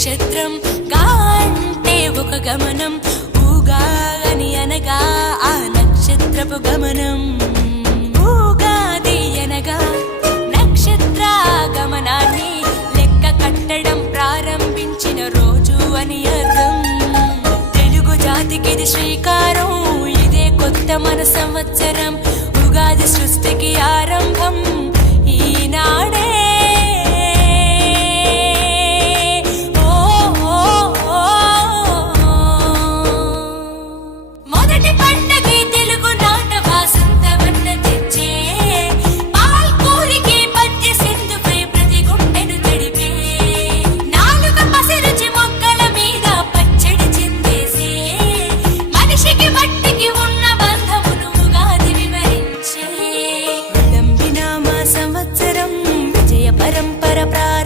నక్షత్రం గా అంటే ఒక గమనం, ఊగా అని అనగా ఆ నక్షత్రపు గమనం. ఊగాది అనగా నక్షత్ర గమనాన్ని లెక్క కట్టడం ప్రారంభించిన రోజు అని అర్థం. తెలుగు జాతికిది శ్రీకారం, ఇదే కొత్త మన సంవత్సరం.